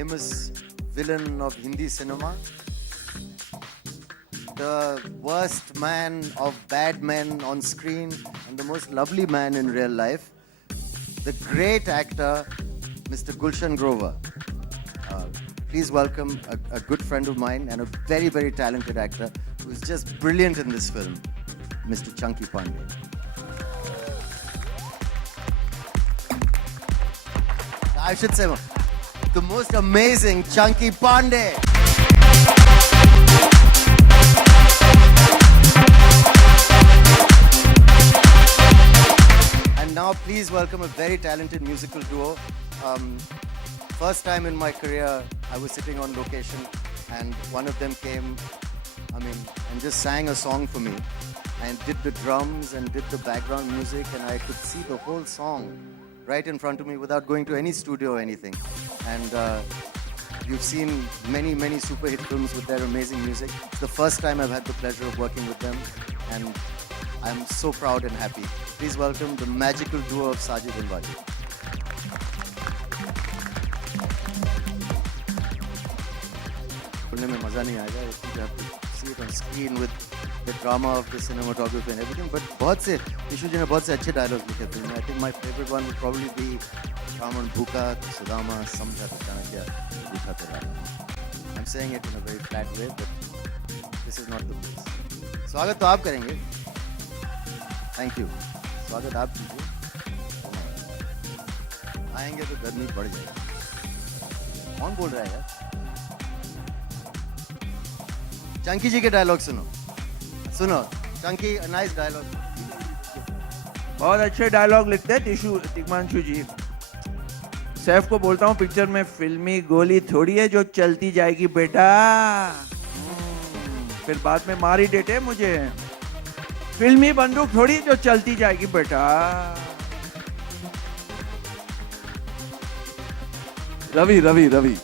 famous villain of Hindi cinema, the worst man of bad men on screen and the most lovely man in real life, the great actor, Mr. Gulshan Grover. Please welcome a good friend of mine and a very, very talented actor who's just brilliant in this film, Mr. Chunky Pandey. I should say the most amazing Chunky Pandey. And now please welcome a very talented musical duo. First time in my career, I was sitting on location and one of them came, and just sang a song for me and did the drums and did the background music, and I could see the whole song right in front of me without going to any studio or anything. And you've seen many, many super hit films with their amazing music. It's the first time I've had the pleasure of working with them, and I'm so proud and happy. Please welcome the magical duo of Sajid and Wajid. में मजा नहीं आएगा. You have to see it on screen with the drama of the cinematography and everything. But बहुत से यीशु जी ने बहुत से अच्छे dialogues लिखे फिल्म में. I think my favorite one would probably be Raman भूखा सुदामा समझा तो चाणक्य भूखा तो Ram. I'm saying it in a very flat way, but this is not the place. स्वागत तो आप करेंगे. Thank you. स्वागत आप कीजिए. आएंगे तो गर्मी बढ़ जाएगी. कौन बोल रहा है यार? चंकी जी के डायलॉग सुनो. Chunky, a nice dialogue. बहुत अच्छे डायलॉग लिखते हैं तिग्मांशु जी. सैफ को बोलता हूँ पिक्चर में फिल्मी गोली थोड़ी है जो चलती जाएगी बेटा. फिर बाद में मार ही देते मुझे. फिल्मी बंदूक थोड़ी जो चलती जाएगी बेटा. रवि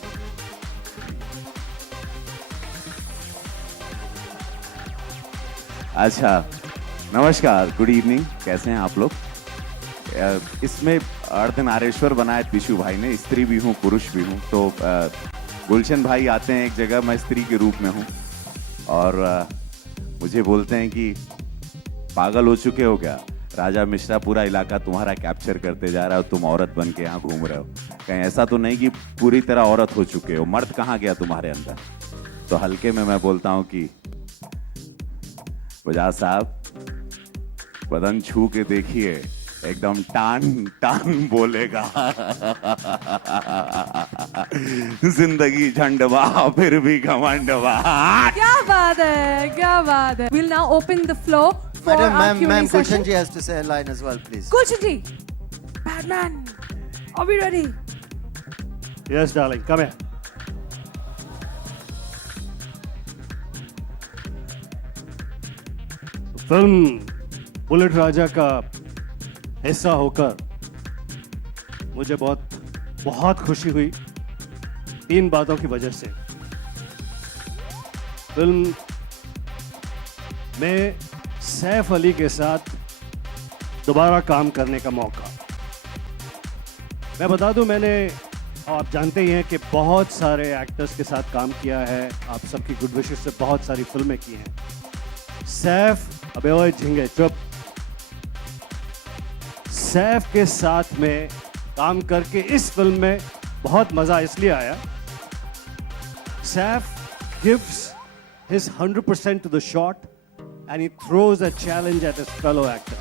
अच्छा, नमस्कार, गुड इवनिंग. कैसे हैं आप लोग? इसमें अर्धनारेश्वर बनाया टिशू भाई ने. स्त्री भी हूँ पुरुष भी हूँ. तो गुलशन भाई आते हैं एक जगह, मैं स्त्री के रूप में हूँ और मुझे बोलते हैं कि पागल हो चुके हो क्या? राजा मिश्रा पूरा इलाका तुम्हारा कैप्चर करते जा रहा है और तुम औरत बन के यहाँ घूम रहे हो. कहीं ऐसा तो नहीं कि पूरी तरह औरत हो चुके हो? मर्द कहाँ गया तुम्हारे अंदर? तो हल्के में मैं बोलता हूँ कि बजाज साहब बदन छू के देखिए, एकदम टान बोलेगा. जिंदगी झंडवा फिर भी घमंडवा. क्या बात है. We'll now open the floor for our Q&A Ma'am, session. Gulshan ji has to say a line as well, please. Gulshan ji, Batman, are we ready? Yes, darling, come here. Film bullet Raja का हिस्सा होकर मुझे बहुत खुशी हुई 3 बातों की वजह से. फिल्म में सैफ अली के साथ दोबारा काम करने का मौका. मैं बता दूं, मैंने, आप जानते ही हैं कि बहुत सारे एक्टर्स के साथ काम किया है. आप सबकी गुड विशेस से बहुत सारी फिल्में की हैं. सैफ, अबे ओए झिंगे चुप. सैफ के साथ में काम करके इस फिल्म में बहुत मजा इसलिए आया. Saif gives his 100% to the shot and he throws a challenge at his fellow actor.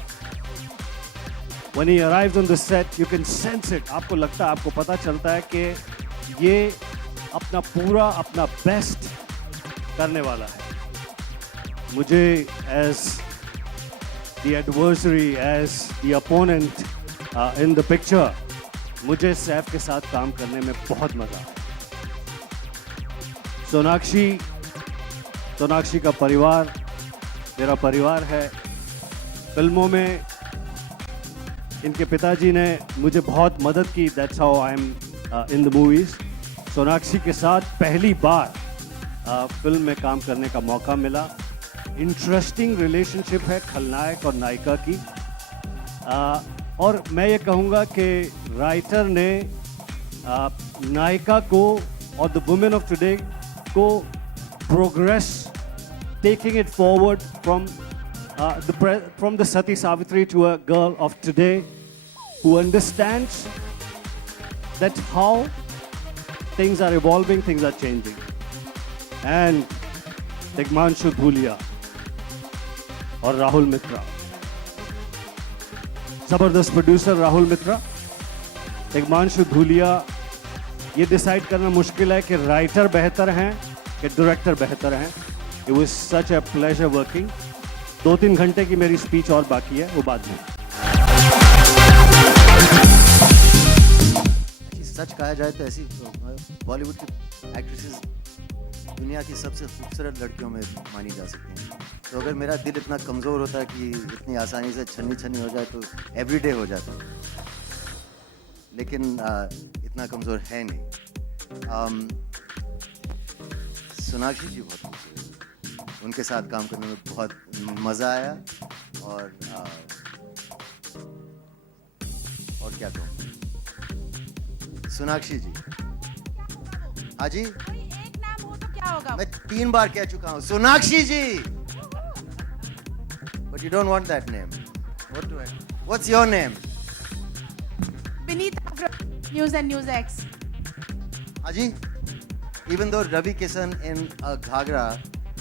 When he arrives on the set, you can sense it. आपको लगता है, आपको पता चलता है कि ये अपना बेस्ट करने वाला है. मुझे as the adversary, as the opponent in the picture, मुझे सैफ के साथ काम करने में बहुत मजा आया. सोनाक्षी का परिवार मेरा परिवार है. फिल्मों में इनके पिताजी ने मुझे बहुत मदद की. That's how I'm in the movies. Sonakshi के साथ पहली बार फिल्म में काम करने का मौका मिला. इंटरेस्टिंग रिलेशनशिप है खलनायक और नायिका की. और मैं ये कहूँगा कि राइटर ने नायिका को और the women of today को progress, taking it forward from from the Sati Savitri to a girl of today who understands that how things are evolving, things are changing. And Tigmanshu Dhulia और राहुल मित्रा, जबरदस्त producer Rahul मित्रा, टिग्मांशु धूलिया, ये decide करना मुश्किल है कि writer बेहतर हैं कि डायरेक्टर बेहतर हैं. It was such a pleasure working. 2-3 घंटे की मेरी स्पीच और बाकी है, वो बाद में. सच कहा जाए तो ऐसी बॉलीवुड की एक्ट्रेसेस दुनिया की सबसे खूबसूरत लड़कियों में मानी जा सकती हैं. तो अगर मेरा दिल इतना कमज़ोर होता कि इतनी आसानी से छन्नी छन्नी हो जाए तो एवरीडे हो जाता, लेकिन इतना कमज़ोर है नहीं. सोनाक्षी जी बहुत खूबसूरत, उनके साथ काम करने में बहुत मज़ा आया. और क्या कहूँ, सोनाक्षी जी. हाँ जी, एक नाम हो तो क्या होगा? मैं 3 बार कह चुका हूँ सोनाक्षी जी. But you don't want that name. What do I? What's your name? Beneath News and News X. Haji, even though Ravi Kishan in a ghagra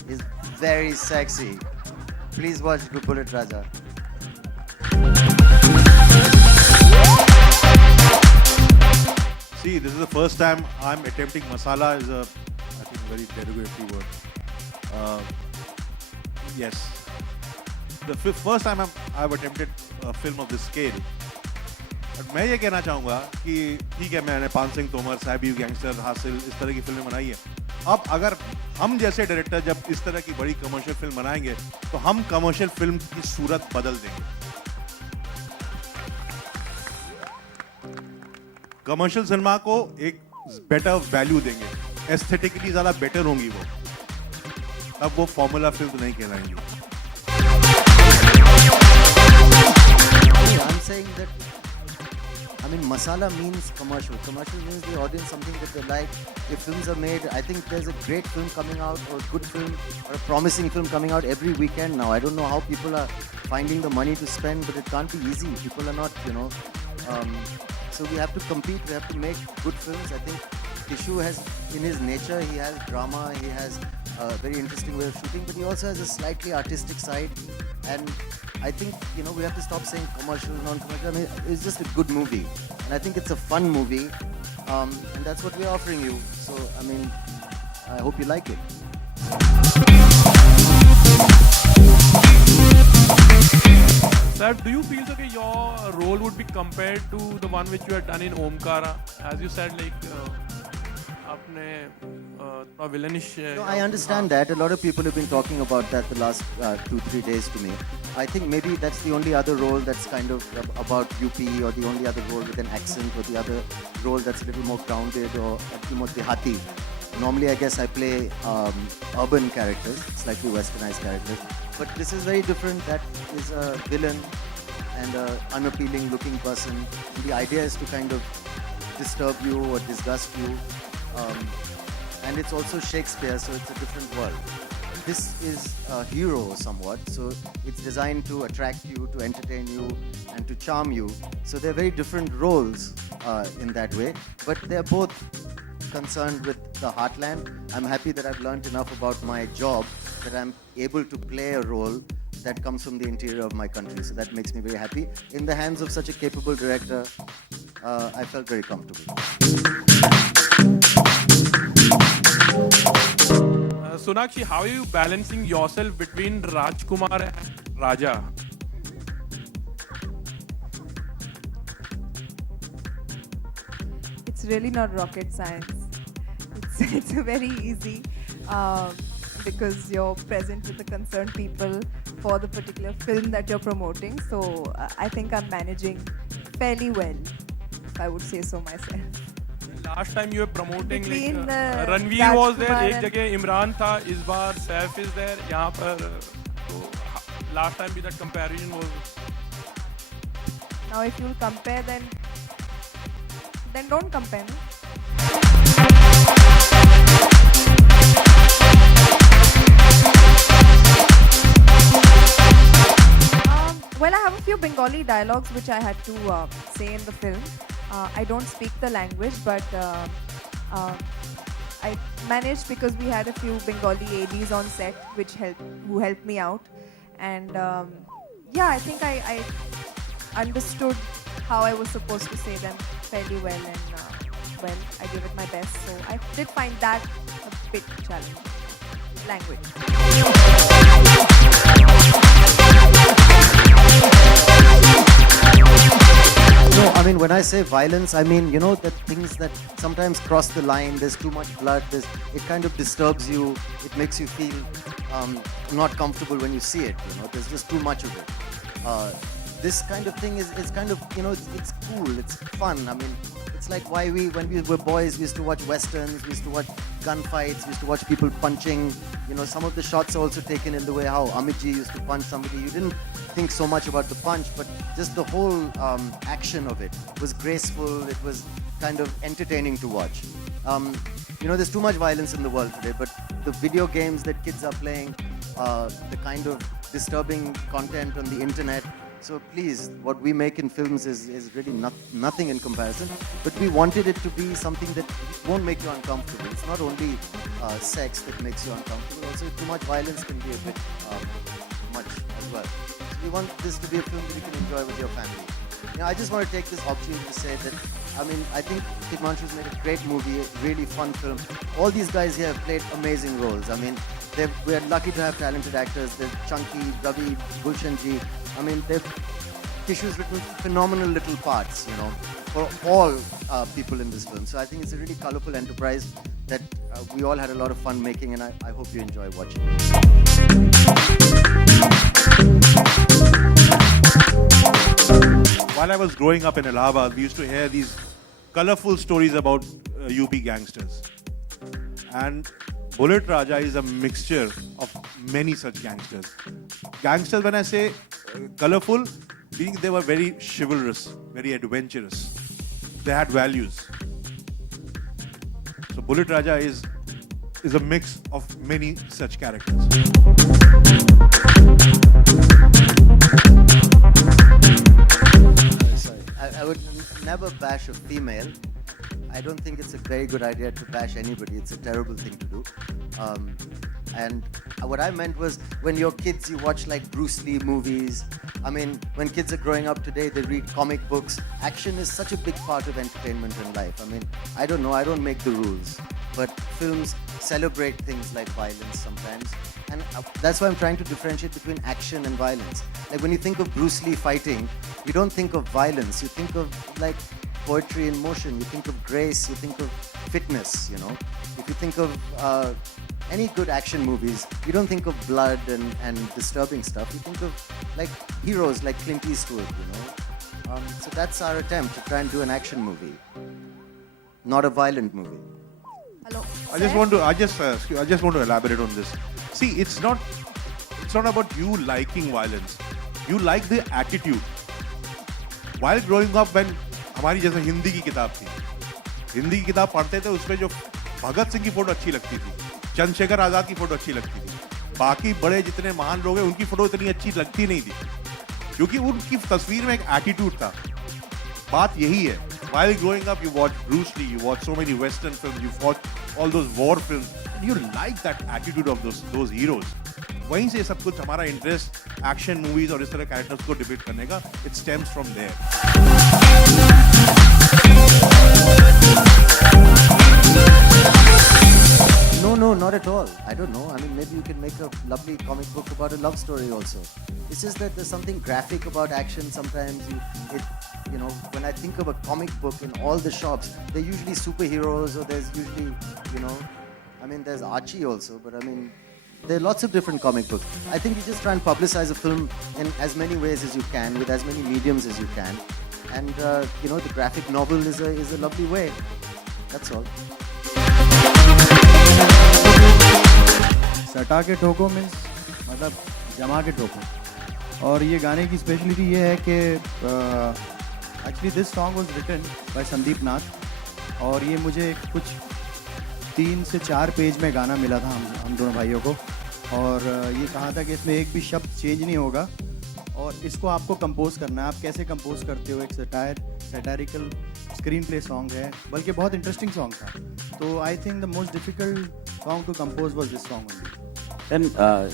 is very sexy, please watch Bullet Raja. See, this is the first time I'm attempting masala. Is a, I think, very derogatory word. Yes, the first time I've attempted a film of this scale. But मैं ये कहना चाहूँगा कि ठीक है, मैंने पान सिंह तोमर, साहबी, gangster, हासिल, इस तरह की फिल्में बनाई है. अब अगर हम जैसे डायरेक्टर जब इस तरह की बड़ी कमर्शियल फिल्म बनाएंगे तो हम कमर्शियल फिल्म की सूरत बदल देंगे. कमर्शियल सिनेमा को एक बेटर वैल्यू देंगे, एस्थेटिकली ज़्यादा बेटर होंगी वो. अब वो फॉर्मूला फिल्म तो नहीं कहलाएंगी. I'm saying that, I mean, masala means commercial. Commercial means the audience something that they like. If films are made, I think there's a great film coming out, or a good film, or a promising film coming out every weekend now. I don't know how people are finding the money to spend, but it can't be easy. People are not, so we have to compete. We have to make good films. I think Tishu has, in his nature, he has drama, he has a very interesting way of shooting, but he also has a slightly artistic side. And I think, we have to stop saying commercial, non-commercial. I mean, it's just a good movie. And I think it's a fun movie. And that's what we're offering you. So, I mean, I hope you like it. Sir, do you feel that your role would be compared to the one which you had done in Omkara? As you said, like, आपने थोड़ा villainish. No, I understand that. A lot of people have been talking about that the last 2-3 days to me. I think maybe that's the only other role that's kind of about UP, or the only other role with an accent, or the other role that's a little more grounded or a little more dehati. Normally, I guess I play urban characters, slightly westernized characters. But this is very different. That is a villain and an unappealing looking person. And the idea is to kind of disturb you or disgust you. And it's also Shakespeare, so it's a different world. This is a hero somewhat, so it's designed to attract you, to entertain you, and to charm you. So they're very different roles in that way, but they're both concerned with the heartland. I'm happy that I've learned enough about my job that I'm able to play a role that comes from the interior of my country. So that makes me very happy. In the hands of such a capable director, I felt very comfortable. Sonakshi, how are you balancing yourself between Rajkumar and Raja? It's really not rocket science. It's very easy because you're present with the concerned people for the particular film that you're promoting. So I think I'm managing fairly well, if I would say so myself. Last time you were promoting, Between, like, Ranveer was there, Rajkumar एक जगह इमरान था, इस बार Saif is there, यहाँ पर तो last time भी that comparison was. Now if you'll compare, then don't compare me. Well, I have a few Bengali dialogues which I had to say in the film. I don't speak the language, but I managed because we had a few Bengali ADs on set who helped me out. And yeah, I think I understood how I was supposed to say them fairly well, and well, I gave it my best. So I did find that a bit challenging. Language. No, I mean, when I say violence, I mean, you know, the things that sometimes cross the line. There's too much blood. It kind of disturbs you. It makes you feel not comfortable when you see it. You know, there's just too much of it. This kind of thing is kind of, you know, it's cool. It's fun. I mean, it's like when we were boys, we used to watch westerns. We used to watch gunfights. We used to watch people punching. You know, some of the shots are also taken in the way how Amitji used to punch somebody. You didn't think so much about the punch, but just the whole action of it was graceful. It was kind of entertaining to watch. You know, there's too much violence in the world today, but the video games that kids are playing, the kind of disturbing content on the internet. So please, what we make in films is really nothing in comparison. But we wanted it to be something that won't make you uncomfortable. It's not only sex that makes you uncomfortable. Also, too much violence can be a bit much as well. So we want this to be a film that you can enjoy with your family. You know, I just want to take this opportunity to say that, I mean, I think Tigmanshu's made a great movie, a really fun film. All these guys here have played amazing roles. I mean, we're lucky to have talented actors. There's Chunky, Ravi, Gulshan Ji. I mean, Tishu's written phenomenal little parts, you know, for all people in this film. So I think it's a really colorful enterprise that we all had a lot of fun making, and I hope you enjoy watching. While I was growing up in Allahabad, we used to hear these colorful stories about UP gangsters. And Bullet Raja is a mixture of many such gangsters. Gangsters, when I say colorful, meaning they were very chivalrous, very adventurous. They had values. So Bullet Raja is a mix of many such characters. Sorry, I would never bash a female. I don't think it's a very good idea to bash anybody. It's a terrible thing to do. And what I meant was, when you're kids, you watch like Bruce Lee movies. I mean, when kids are growing up today, they read comic books. Action is such a big part of entertainment in life. I mean, I don't know, I don't make the rules. But films celebrate things like violence sometimes. And that's why I'm trying to differentiate between action and violence. Like when you think of Bruce Lee fighting, you don't think of violence. You think of like poetry in motion. You think of grace. You think of fitness, you know. If you think of any good action movies, you don't think of blood and disturbing stuff. You think of like heroes like Clint Eastwood, you know. So that's our attempt to try and do an action movie, not a violent movie. Hello. I just want to elaborate on this. See, it's not about you liking violence. You like the attitude. While growing up, when हमारी जैसे हिंदी की किताब थी, हिंदी की किताब पढ़ते थे, उसमें जो भगत सिंह की फोटो अच्छी लगती थी, चंद्रशेखर आजाद की फोटो अच्छी लगती थी, बाकी बड़े जितने महान लोग हैं उनकी फोटो इतनी अच्छी लगती नहीं थी, क्योंकि उनकी तस्वीर में एक एटीट्यूड था. बात यही है. While growing up, you watch Bruce Lee, you watch so many Western films, you watch all those war films, and you like that attitude of those heroes. वहीं से सब कुछ हमारा इंटरेस्ट एक्शन मूवीज और इस तरह कैरेक्टर्स को debate करने का, it stems from there. No, not at all. I don't know. I mean, maybe you can make a lovely comic book about a love story also. It's just that there's something graphic about action. Sometimes you know, when I think of a comic book in all the shops, they're usually superheroes, or there's usually, you know, I mean, there's Archie also, but I mean, there are lots of different comic books. I think you just try and publicize a film in as many ways as you can, with as many mediums as you can. And, you know, the graphic novel is a lovely way. That's all. सटा के ठोको means मतलब जमा के ठोको. और ये गाने की speciality ये है कि actually this song was written by Sandeep Nath, और ये मुझे कुछ 3 से 4 पेज में गाना मिला था हम दोनों भाइयों को, और ये कहा था कि इसमें एक भी शब्द चेंज नहीं होगा, और इसको आपको कंपोज करना है। आप कैसे कंपोज करते हो? एक सैटारिकल स्क्रीन प्ले सॉन्ग है, बल्कि बहुत इंटरेस्टिंग सॉन्ग था। तो I think the most difficult song to compose was this song only. And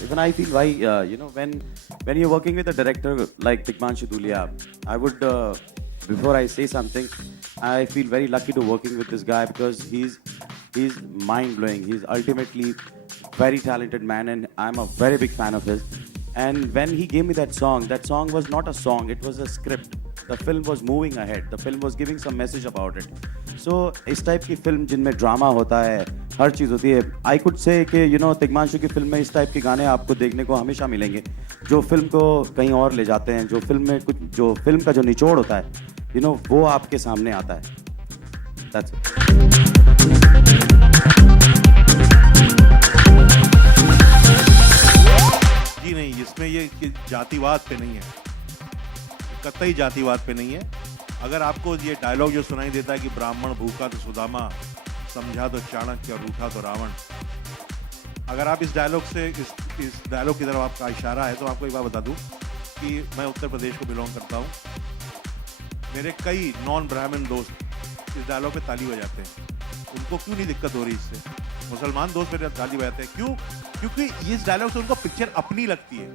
even I feel why when you're working with a director like Tigmanshu Dhulia, I would before I say something, I feel very lucky to working with this guy because he's mind blowing. He's ultimately very talented man, and I'm a very big fan of his. And when he gave me that song was not a song; it was a script. The film was moving ahead. The film was giving some message about it. So इस type की film जिनमें drama होता है, हर चीज़ होती है, I could say कि तिग्मांशु की film में इस टाइप के गाने आपको देखने को हमेशा मिलेंगे जो फिल्म को कहीं और ले जाते हैं, जो फिल्म में कुछ जो फिल्म का जो निचोड़ होता है वो आपके सामने आता है। That's it. जी नहीं, इसमें ये कि जातिवाद पे नहीं है, कतई जातिवाद पे नहीं है। अगर आपको ये डायलॉग जो सुनाई देता है कि ब्राह्मण भूखा तो सुदामा, समझा तो चाणक्य और रूठा तो रावण, अगर आप इस डायलॉग से इस डायलॉग की तरफ आपका इशारा है तो आपको एक बात बता दूं कि मैं उत्तर प्रदेश को बिलोंग करता हूं। मेरे कई नॉन ब्राह्मण दोस्त इस डायलॉग पे ताली बजाते हैं। उनको क्यों नहीं दिक्कत हो रही इससे? मुसलमान दोस्त मेरे ताली बजाते हैं, क्यों? क्योंकि इस डायलॉग से उनको पिक्चर अपनी लगती है।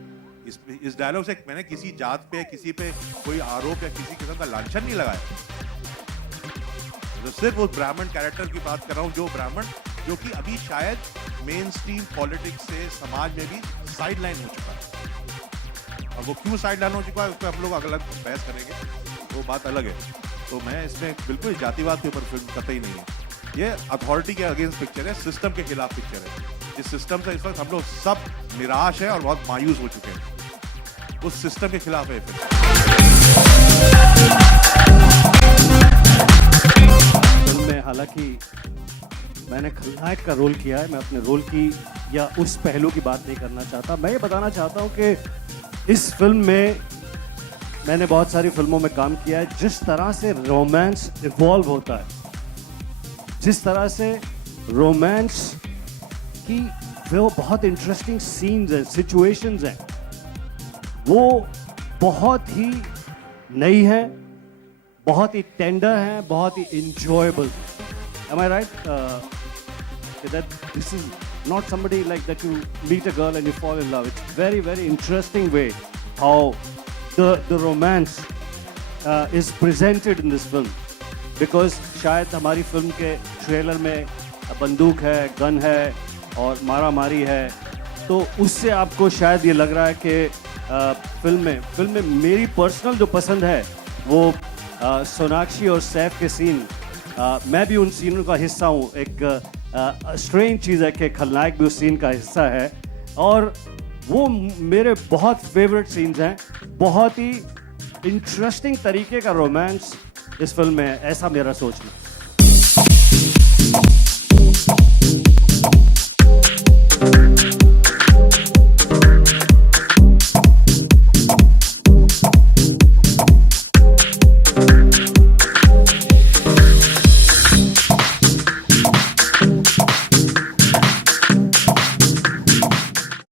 इस डायलॉग से मैंने किसी जात पे, किसी पे कोई आरोप या किसी किस्म का लांछन नहीं लगाया। तो सिर्फ उस ब्राह्मण कैरेक्टर की बात कर रहा हूँ, जो ब्राह्मण जो कि अभी शायद मेन स्ट्रीम पॉलिटिक्स से समाज में भी साइड लाइन हो चुका है। और वो क्यों साइड लाइन हो चुका है उस पर हम लोग अलग बहस करेंगे, वो बात अलग है। तो मैं इसमें बिल्कुल जातिवाद के ऊपर फिल्म कतई नहीं है। ये अथॉरिटी के अगेंस्ट पिक्चर है, सिस्टम के खिलाफ पिक्चर है। इस सिस्टम से इस वक्त हम लोग सब निराश है और बहुत मायूस हो चुके हैं। उस सिस्टम के खिलाफ है फिल्म में। हालांकि मैंने खलनायक का रोल किया है, मैं अपने रोल की या उस पहलू की बात नहीं करना चाहता। मैं ये बताना चाहता हूँ कि इस फिल्म में मैंने बहुत सारी फिल्मों में काम किया है। जिस तरह से रोमांस इवॉल्व होता है, जिस तरह से रोमांस की वो बहुत इंटरेस्टिंग सीन्स हैं, सिचुएशंस हैं, वो बहुत ही नई है, बहुत ही टेंडर है, बहुत ही enjoyable. Am I right? That this is not somebody like that you meet a girl and you fall in love. It's very, very interesting way how the romance is presented in this film. Because शायद हमारी film के trailer में बंदूक है, gun है और मारा मारी है, तो उससे आपको शायद ये लग रहा है कि फिल्म में मेरी पर्सनल जो पसंद है वो सोनाक्षी और सैफ के सीन, मैं भी उन सीनों का हिस्सा हूँ। एक स्ट्रेंज चीज़ है कि खलनायक भी उस सीन का हिस्सा है और वो मेरे बहुत फेवरेट सीन्स हैं। बहुत ही इंटरेस्टिंग तरीके का रोमांस इस फिल्म में है, ऐसा मेरा सोचना।